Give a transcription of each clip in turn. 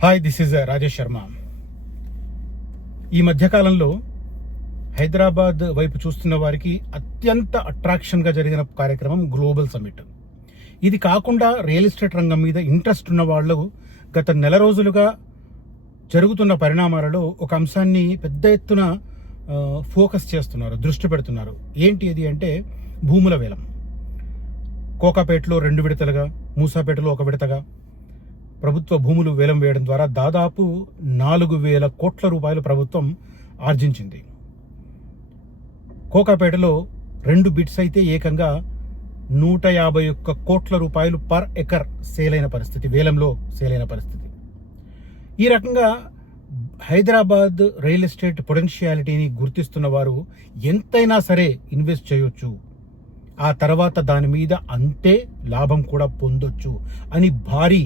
Hi, this is Rajesh Sharma. ఈ మధ్యకాలంలో హైదరాబాద్ వైపు చూస్తున్న వారికి అత్యంత అట్రాక్షన్గా జరిగిన కార్యక్రమం గ్లోబల్ సమ్మిట్. ఇది కాకుండా రియల్ ఎస్టేట్ రంగం మీద ఇంట్రెస్ట్ ఉన్న వాళ్ళు గత నెల రోజులుగా జరుగుతున్న పరిణామాలలో ఒక అంశాన్ని పెద్ద ఎత్తున ఫోకస్ చేస్తున్నారు, దృష్టి పెడుతున్నారు. ఏంటి అది అంటే భూముల వేలం. కోకాపేటలో 2 విడతలుగా, మూసాపేటలో 1 విడతగా ప్రభుత్వ భూములు వేలం వేయడం ద్వారా దాదాపు 4,000 కోట్ల రూపాయలు ప్రభుత్వం ఆర్జించింది. కోకాపేటలో 2 బిట్స్ అయితే ఏకంగా 151 కోట్ల రూపాయలు పర్ ఎకర్ సేలైన పరిస్థితి, వేలంలో సేలైన పరిస్థితి. ఈ రకంగా హైదరాబాద్ రియల్ ఎస్టేట్ పొటెన్షియాలిటీని గుర్తిస్తున్న వారు ఎంతైనా సరే ఇన్వెస్ట్ చేయొచ్చు, ఆ తర్వాత దాని మీద అంతే లాభం కూడా పొందొచ్చు అని భారీ,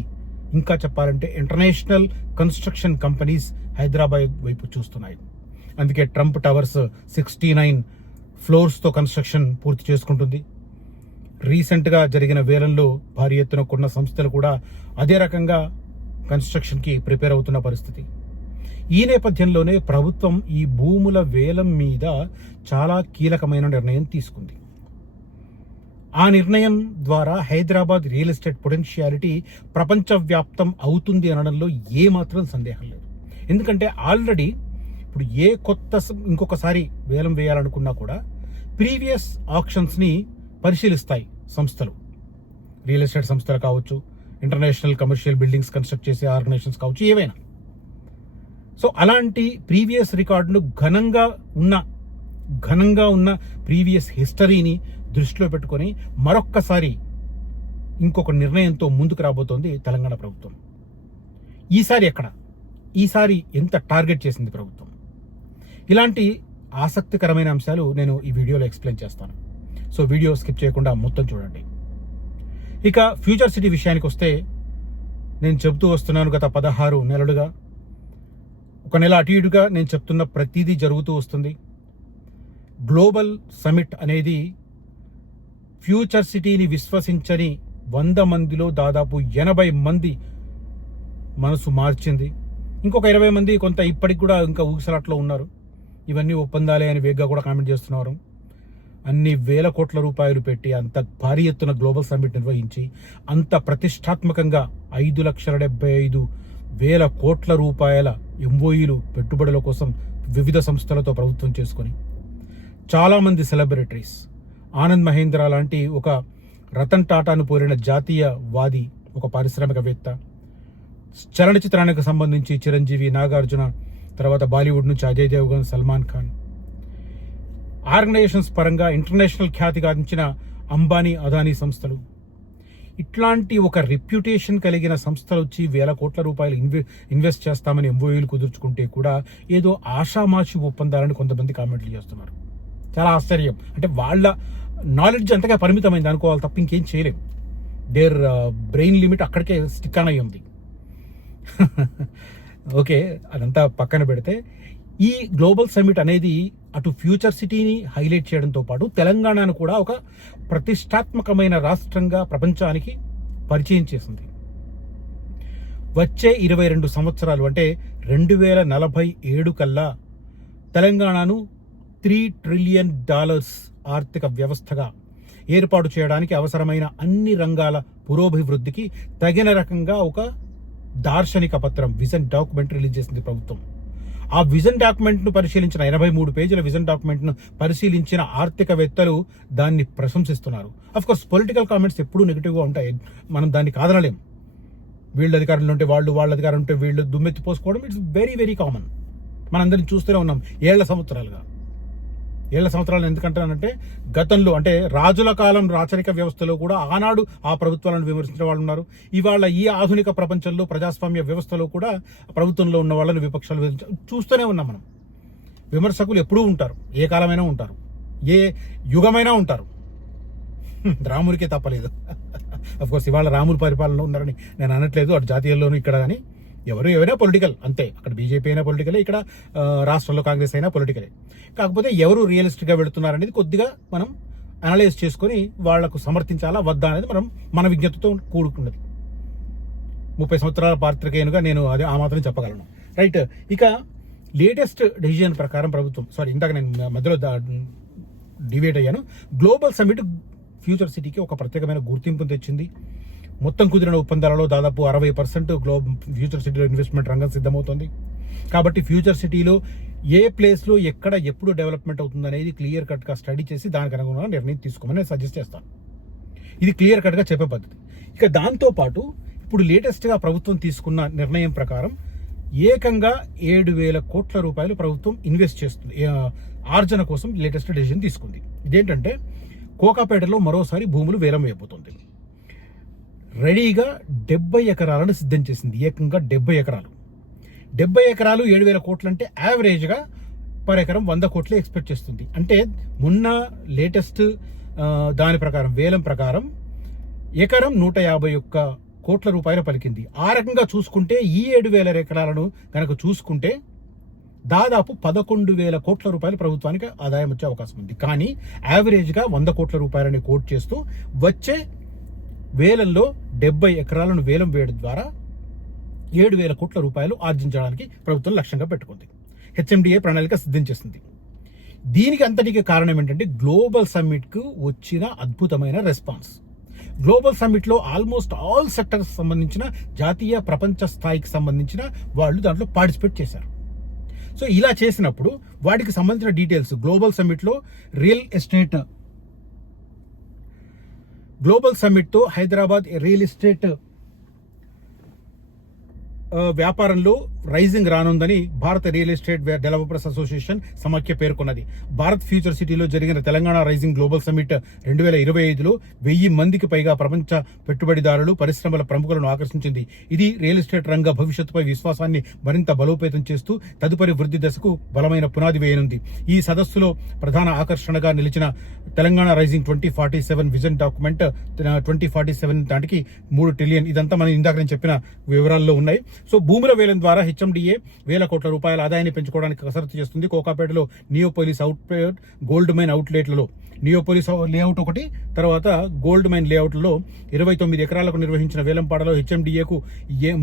ఇంకా చెప్పాలంటే ఇంటర్నేషనల్ కన్స్ట్రక్షన్ కంపెనీస్ హైదరాబాద్ వైపు చూస్తున్నాయి. అందుకే ట్రంప్ టవర్స్ 69 ఫ్లోర్స్తో కన్స్ట్రక్షన్ పూర్తి చేసుకుంటుంది. రీసెంట్గా జరిగిన వేలంలో భారీ ఎత్తున కొన్న సంస్థలు కూడా అదే రకంగా కన్స్ట్రక్షన్కి ప్రిపేర్ అవుతున్న పరిస్థితి. ఈ నేపథ్యంలోనే ప్రభుత్వం ఈ భూముల వేలం మీద చాలా కీలకమైన నిర్ణయం తీసుకుంది. ఆ నిర్ణయం ద్వారా హైదరాబాద్ రియల్ ఎస్టేట్ పొటెన్షియాలిటీ ప్రపంచవ్యాప్తం అవుతుంది అనడంలో ఏమాత్రం సందేహం లేదు. ఎందుకంటే ఆల్రెడీ ఇప్పుడు ఇంకొకసారి వేలం వేయాలనుకున్నా కూడా ప్రీవియస్ ఆక్షన్స్ని పరిశీలిస్తాయి సంస్థలు, రియల్ ఎస్టేట్ సంస్థలు కావచ్చు, ఇంటర్నేషనల్ కమర్షియల్ బిల్డింగ్స్ కన్స్ట్రక్ట్ చేసే ఆర్గనైజేషన్స్ కావచ్చు, ఏవైనా. సో అలాంటి ప్రీవియస్ రికార్డును ఘనంగా ఉన్న ప్రీవియస్ హిస్టరీని దృష్టిలో పెట్టుకొని మరొక్కసారి ఇంకొక నిర్ణయంతో ముందుకు రాబోతోంది తెలంగాణ ప్రభుత్వం. ఈసారి ఎంత టార్గెట్ చేసింది ప్రభుత్వం? ఇలాంటి ఆసక్తికరమైన అంశాలు నేను ఈ వీడియోలో ఎక్స్ప్లెయిన్ చేస్తాను. సో వీడియో స్కిప్ చేయకుండా మొత్తం చూడండి. ఇక ఫ్యూచర్ సిటీ విషయానికి వస్తే, నేను చెబుతూ వస్తున్నాను గత 16 నెలలుగా, ఒక నెల అటు ఇటుగా నేను చెప్తున్న ప్రతిదీ జరుగుతూ వస్తుంది. గ్లోబల్ సమిట్ అనేది ఫ్యూచర్ సిటీని విశ్వసించని 100 మందిలో దాదాపు 80 మంది మనసు మార్చింది. ఇంకొక 20 మంది కొంత ఇప్పటికి కూడా ఇంకా ఊగిసలాట్లో ఉన్నారు. ఇవన్నీ ఒప్పందాలే అని వేగ్గా కూడా కామెంట్ చేస్తున్నారు. అన్ని వేల కోట్ల రూపాయలు పెట్టి అంత భారీ ఎత్తున గ్లోబల్ సమ్మిట్ నిర్వహించి అంత ప్రతిష్టాత్మకంగా 5,75,000 కోట్ల రూపాయల ఎంఓఈలు పెట్టుబడుల కోసం వివిధ సంస్థలతో ప్రభుత్వం చేసుకొని, చాలామంది సెలబ్రిటీస్, ఆనంద్ మహేంద్ర లాంటి ఒక రతన్ టాటాను పోలిన జాతీయవాది, ఒక పారిశ్రామికవేత్త, చలనచిత్రానికి సంబంధించి చిరంజీవి, నాగార్జున, తర్వాత బాలీవుడ్ నుంచి అజయ్ దేవగన్, సల్మాన్ ఖాన్, ఆర్గనైజేషన్స్ పరంగా ఇంటర్నేషనల్ ఖ్యాతి గాంచిన అంబానీ, అదానీ సంస్థలు, ఇట్లాంటి ఒక రెప్యుటేషన్ కలిగిన సంస్థలు వచ్చి 1,000 కోట్ల రూపాయలు ఇన్వెస్ట్ చేస్తామని ఎంఓయూలు కుదుర్చుకుంటే కూడా ఏదో ఆషామాషి ఒప్పందాలని కొంతమంది కామెంట్లు చేస్తున్నారు. చాలా ఆశ్చర్యం. అంటే వాళ్ళ నాలెడ్జ్ అంతగా పరిమితమైంది అనుకోవాలి తప్ప ఇంకేం చేయలేం. దేర్ బ్రెయిన్ లిమిట్ అక్కడికే స్టిక్ ఆన్ అయ్యి ఉంది. ఓకే, అదంతా పక్కన పెడితే, ఈ గ్లోబల్ సమ్మిట్ అనేది అటు ఫ్యూచర్ సిటీని హైలైట్ చేయడంతో పాటు తెలంగాణను కూడా ఒక ప్రతిష్టాత్మకమైన రాష్ట్రంగా ప్రపంచానికి పరిచయం చేసింది. వచ్చే 22 సంవత్సరాలు అంటే 2047 కల్లా తెలంగాణను $3 ట్రిలియన్ ఆర్థిక వ్యవస్థగా ఏర్పాటు చేయడానికి అవసరమైన అన్ని రంగాల పురోభివృద్ధికి తగిన రకంగా ఒక దార్శనిక పత్రం, విజన్ డాక్యుమెంట్ రిలీజ్ చేసింది ప్రభుత్వం. ఆ విజన్ డాక్యుమెంట్ను పరిశీలించిన 83 పేజీల విజన్ డాక్యుమెంట్ను పరిశీలించిన ఆర్థికవేత్తలు దాన్ని ప్రశంసిస్తున్నారు. అఫ్కోర్స్ పొలిటికల్ కామెంట్స్ ఎప్పుడూ నెగిటివ్గా ఉంటాయి, మనం దాన్ని కాదనలేం. వీళ్ళ అధికారంలో ఉంటే వాళ్ళు, వాళ్ళ అధికారం ఉంటే వీళ్ళు దుమ్మెత్తి పోసుకోవడం ఇట్స్ వెరీ వెరీ కామన్. మనందరినీ చూస్తూనే ఉన్నాం ఏళ్ల సంవత్సరాలు ఎందుకంటానంటే, గతంలో అంటే రాజుల కాలం రాచరిక వ్యవస్థలో కూడా ఆనాడు ఆ ప్రభుత్వాలను విమర్శించిన వాళ్ళు ఉన్నారు. ఇవాళ ఈ ఆధునిక ప్రపంచంలో ప్రజాస్వామ్య వ్యవస్థలో కూడా ప్రభుత్వంలో ఉన్న వాళ్ళని విపక్షాలు చూస్తూనే ఉన్నాం మనం. విమర్శకులు ఎప్పుడూ ఉంటారు, ఏ కాలమైనా ఉంటారు, ఏ యుగమైనా ఉంటారు. రాముడికే తప్పలేదు. అఫ్కోర్స్ ఇవాళ రాముల పరిపాలనలో ఉన్నారని నేను అనట్లేదు, అటు జాతీయాల్లోనూ ఇక్కడ. కానీ ఎవరైనా పొలిటికల్ అంతే. అక్కడ బీజేపీ అయినా పొలిటికలే, ఇక్కడ రాష్ట్రంలో కాంగ్రెస్ అయినా పొలిటికలే. కాకపోతే ఎవరు రియలిస్టిక్గా వెళుతున్నారనేది కొద్దిగా మనం అనలైజ్ చేసుకొని వాళ్లకు సమర్థించాలా వద్దా అనేది మన విజ్ఞతతో కూడుకున్నది. 30 సంవత్సరాల పాత్రికేయునిగా నేను అదే ఆ మాత్రం చెప్పగలను. రైట్. ఇక లేటెస్ట్ డెసిజన్ ప్రకారం ప్రభుత్వం, ఇందాక నేను మధ్యలో డివేట్ అయ్యాను. గ్లోబల్ సమ్మిట్ ఫ్యూచర్ సిటీకి ఒక ప్రత్యేకమైన గుర్తింపును తెచ్చింది. మొత్తం కుదిరిన ఒప్పందాలలో దాదాపు 60% ఫ్యూచర్ సిటీలో ఇన్వెస్ట్మెంట్ రంగం సిద్ధమవుతుంది. కాబట్టి ఫ్యూచర్ సిటీలో ఏ ప్లేస్లో ఎక్కడ ఎప్పుడు డెవలప్మెంట్ అవుతుంది అనేది క్లియర్ కట్గా స్టడీ చేసి దానికి అనుగుణంగా నిర్ణయం తీసుకోమని నేను సజెస్ట్ చేస్తాను. ఇది క్లియర్ కట్గా చెప్పే పద్ధతి. ఇక దాంతోపాటు ఇప్పుడు లేటెస్ట్గా ప్రభుత్వం తీసుకున్న నిర్ణయం ప్రకారం ఏకంగా 7,000 కోట్ల రూపాయలు ప్రభుత్వం ఇన్వెస్ట్ చేస్తుంది, ఆర్జన కోసం లేటెస్ట్ డెసిషన్ తీసుకుంది. ఇదేంటంటే కోకాపేటలో మరోసారి భూములు వేలం వేయబోతుంది. రెడీగా 70 ఎకరాలను సిద్ధం చేసింది. ఏకంగా 70 ఎకరాలు. 70 ఎకరాలు 7,000 కోట్లు అంటే యావరేజ్గా పర్ ఎకరం 100 కోట్లే ఎక్స్పెక్ట్ చేస్తుంది. అంటే మొన్న లేటెస్ట్ దాని ప్రకారం వేలం ప్రకారం ఎకరం 151 కోట్ల రూపాయలు పలికింది. ఆ రకంగా చూసుకుంటే ఈ 7,000 ఎకరాలను కనుక చూసుకుంటే దాదాపు 11,000 కోట్ల రూపాయలు ప్రభుత్వానికి ఆదాయం వచ్చే అవకాశం ఉంది. కానీ యావరేజ్గా 100 కోట్ల రూపాయలని కోట్ చేస్తూ వచ్చే వేలంలో 70 ఎకరాలను వేలం వేయడం ద్వారా 7,000 కోట్ల రూపాయలు ఆర్జించడానికి ప్రభుత్వం లక్ష్యంగా పెట్టుకుంది. హెచ్ఎండిఏ ప్రణాళిక సిద్ధం చేసింది. దీనికి అంతటికి కారణం ఏంటంటే గ్లోబల్ సమ్మిట్కు వచ్చిన అద్భుతమైన రెస్పాన్స్. గ్లోబల్ సమ్మిట్లో ఆల్మోస్ట్ ఆల్ సెక్టర్స్ సంబంధించిన జాతీయ ప్రపంచ స్థాయికి సంబంధించిన వాళ్ళు దాంట్లో పార్టిసిపేట్ చేశారు. సో ఇలా చేసినప్పుడు వాటికి సంబంధించిన డీటెయిల్స్ గ్లోబల్ సమ్మిట్లో గ్లోబల్ సమ్మిట్తో హైదరాబాద్ రియల్ ఎస్టేట్ వ్యాపారంలో రైజింగ్ రానుందని భారత రియల్ ఎస్టేట్ డెవలపర్స్ అసోసియేషన్ సమాఖ్య పేర్కొన్నది. భారత్ ఫ్యూచర్ సిటీలో జరిగిన తెలంగాణ రైజింగ్ గ్లోబల్ సమ్మిట్ 2025లో 1000 మందికి పైగా ప్రపంచ పెట్టుబడిదారులు, పరిశ్రమల ప్రముఖులను ఆకర్షించింది. ఇది రియల్ ఎస్టేట్ రంగ భవిష్యత్తుపై విశ్వాసాన్ని మరింత బలోపేతం చేస్తూ తదుపరి వృద్ధి దశకు బలమైన పునాది వేయనుంది. ఈ సదస్సులో ప్రధాన ఆకర్షణగా నిలిచిన తెలంగాణ రైజింగ్ 2047 విజన్ డాక్యుమెంట్ 2047 నాటికి 3 ట్రిలియన్, ఇదంతా మనం ఇందాక నేను చెప్పిన వివరాల్లో ఉన్నాయి. సో భూముల వేలం ద్వారా హెచ్ఎండిఏ 1,000 కోట్ల రూపాయల ఆదాయాన్ని పెంచుకోవడానికి కసరత్తు చేస్తుంది. కోకాపేటలో నియోపోలిస్ అవుట్లెట్, గోల్డ్ మైన్ అవుట్లెట్లలో నియోపోలిస్ లేఅవుట్ ఒకటి, తర్వాత గోల్డ్ మైన్ లేఅవుట్లో 29 ఎకరాలకు నిర్వహించిన వేలంపాటలో హెచ్ఎండిఏకు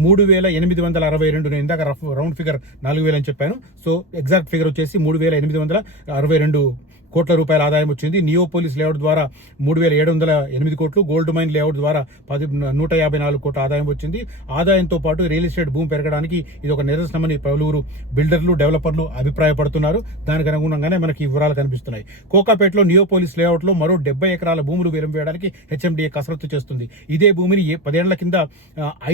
3,862, నేను ఇందాక రౌండ్ ఫిగర్ 4,000 అని చెప్పాను. సో ఎగ్జాక్ట్ ఫిగర్ వచ్చేసి 3,862 కోట్ల రూపాయల ఆదాయం వచ్చింది. నియోపోలిస్ లేఅవుట్ ద్వారా 3,708 కోట్లు, గోల్డ్ మైన్ లేఅవుట్ ద్వారా 154 కోట్ల ఆదాయం వచ్చింది. ఆదాయంతో పాటు రియల్ ఎస్టేట్ భూమి పెరగడానికి ఇది ఒక నిదర్శనమని పలువురు బిల్డర్లు, డెవలపర్లు అభిప్రాయపడుతున్నారు. దానికి అనుగుణంగానే మనకి వివరాలు కనిపిస్తున్నాయి. కోకాపేటలో నియోపోలిస్ లేఅవుట్లో మరో 70 ఎకరాల భూములు వేలం వేయడానికి హెచ్ఎండిఏ కసరత్తు చేస్తుంది. ఇదే భూమిని 10 ఏళ్ల కింద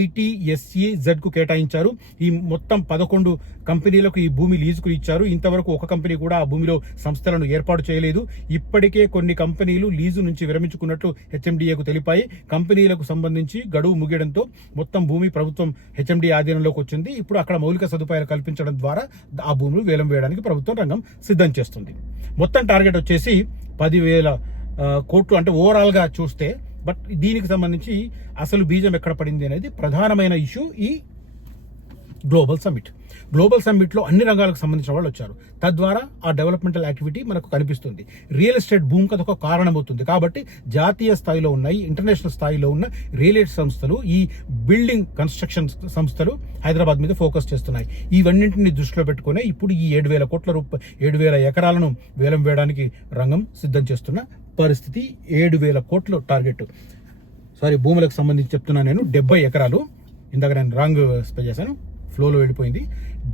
ITSEZ కు కేటాయించారు. ఈ మొత్తం 11 కంపెనీలకు ఈ భూమి లీజుకు ఇచ్చారు. ఇంతవరకు ఒక కంపెనీ కూడా ఆ భూమిలో సంస్థలను ఏర్పాటు చేయలేదు. ఇప్పటికే కొన్ని కంపెనీలు లీజు నుంచి విరమించుకున్నట్లు హెచ్ఎండిఏకు తెలిపాయి. కంపెనీలకు సంబంధించి గడువు ముగియడంతో మొత్తం భూమి ప్రభుత్వం హెచ్ఎండిఏ ఆధీనంలోకి వచ్చింది. ఇప్పుడు అక్కడ మౌలిక సదుపాయాలు కల్పించడం ద్వారా ఆ భూములు వేలం వేయడానికి ప్రభుత్వం రంగం సిద్ధం చేస్తుంది. మొత్తం టార్గెట్ వచ్చేసి 10,000 కోట్లు అంటే ఓవరాల్ గా చూస్తే. బట్ దీనికి సంబంధించి అసలు బీజం ఎక్కడ పడింది అనేది ప్రధానమైన ఇష్యూ. ఈ గ్లోబల్ సమ్మిట్లో అన్ని రంగాలకు సంబంధించిన వాళ్ళు వచ్చారు. తద్వారా ఆ డెవలప్మెంటల్ యాక్టివిటీ మనకు కనిపిస్తుంది. రియల్ ఎస్టేట్ భూమి కథ ఒక కారణమవుతుంది. కాబట్టి జాతీయ స్థాయిలో ఉన్నాయి, ఇంటర్నేషనల్ స్థాయిలో ఉన్న రియల్ ఎస్టేట్ సంస్థలు, ఈ బిల్డింగ్ కన్స్ట్రక్షన్ సంస్థలు హైదరాబాద్ మీద ఫోకస్ చేస్తున్నాయి. ఇవన్నింటినీ దృష్టిలో పెట్టుకునే ఇప్పుడు ఈ 7,000 ఎకరాలను వేలం వేయడానికి రంగం సిద్ధం చేస్తున్న పరిస్థితి. 7,000 కోట్ల టార్గెట్. భూములకు సంబంధించి చెప్తున్నా నేను. 70 ఎకరాలు, ఇందాక నేను రాంగ్ స్పెల్ చేశాను, ఫ్లోలో వెళ్ళిపోయింది.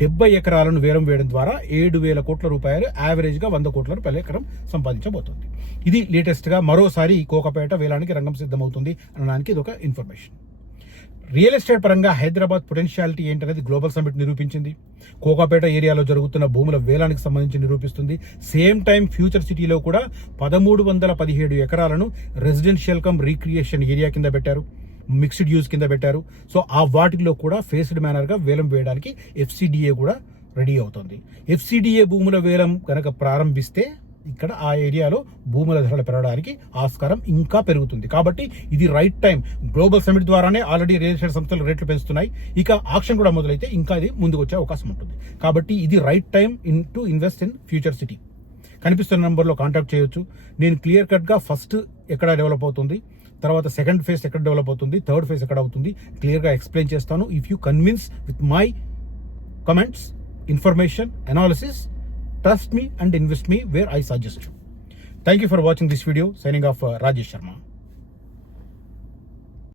70 ఎకరాలను వేలం వేయడం ద్వారా 7,000 కోట్ల రూపాయలు, యావరేజ్గా 100 కోట్ల రూపాయల ఎకరం సంపాదించబోతోంది. ఇది లేటెస్ట్గా మరోసారి కోకాపేట వేలానికి రంగం సిద్ధమవుతుంది అనడానికి ఇది ఒక ఇన్ఫర్మేషన్. రియల్ ఎస్టేట్ పరంగా హైదరాబాద్ పొటెన్షియాలిటీ ఏంటనేది గ్లోబల్ సమ్మిట్ నిరూపించింది. కోకాపేట ఏరియాలో జరుగుతున్న భూముల వేలానికి సంబంధించి నిరూపిస్తుంది. సేమ్ టైం ఫ్యూచర్ సిటీలో కూడా 1,317 ఎకరాలను రెసిడెన్షియల్ కమ్ రీక్రియేషన్ ఏరియా కింద పెట్టారు, మిక్స్డ్ యూజ్ కింద పెట్టారు. సో ఆ వాటిలో కూడా ఫేస్డ్ మేనర్గా వేలం వేయడానికి FCDA కూడా రెడీ అవుతుంది. FCDA భూముల వేలం కనుక ప్రారంభిస్తే ఇక్కడ ఆ ఏరియాలో భూముల ధరలు పెరగడానికి ఆస్కారం ఇంకా పెరుగుతుంది. కాబట్టి ఇది రైట్ టైం. గ్లోబల్ సమ్మిట్ ద్వారానే ఆల్రెడీ రియల్ ఎస్టేట్ సంస్థలు రేట్లు పెంచుతున్నాయి. ఇక ఆక్షన్ కూడా మొదలైతే ఇంకా ఇది ముందుకు వచ్చే అవకాశం ఉంటుంది. కాబట్టి ఇది right time to invest in future city. కనిపిస్తున్న నెంబర్లో కాంటాక్ట్ చేయొచ్చు. నేను క్లియర్ కట్గా ఫస్ట్ ఎక్కడ డెవలప్ అవుతుంది, తర్వాత సెకండ్ ఫేజ్ ఎక్కడ డెవలప్ అవుతుంది, థర్డ్ ఫేజ్ ఎక్కడ అవుతుంది, క్లియర్గా ఎక్స్ప్లెయిన్ చేస్తాను. If you convince with my comments, information, analysis, trust me and invest me where I suggest you. Thank you for watching this video. Signing off, Rajesh Sharma.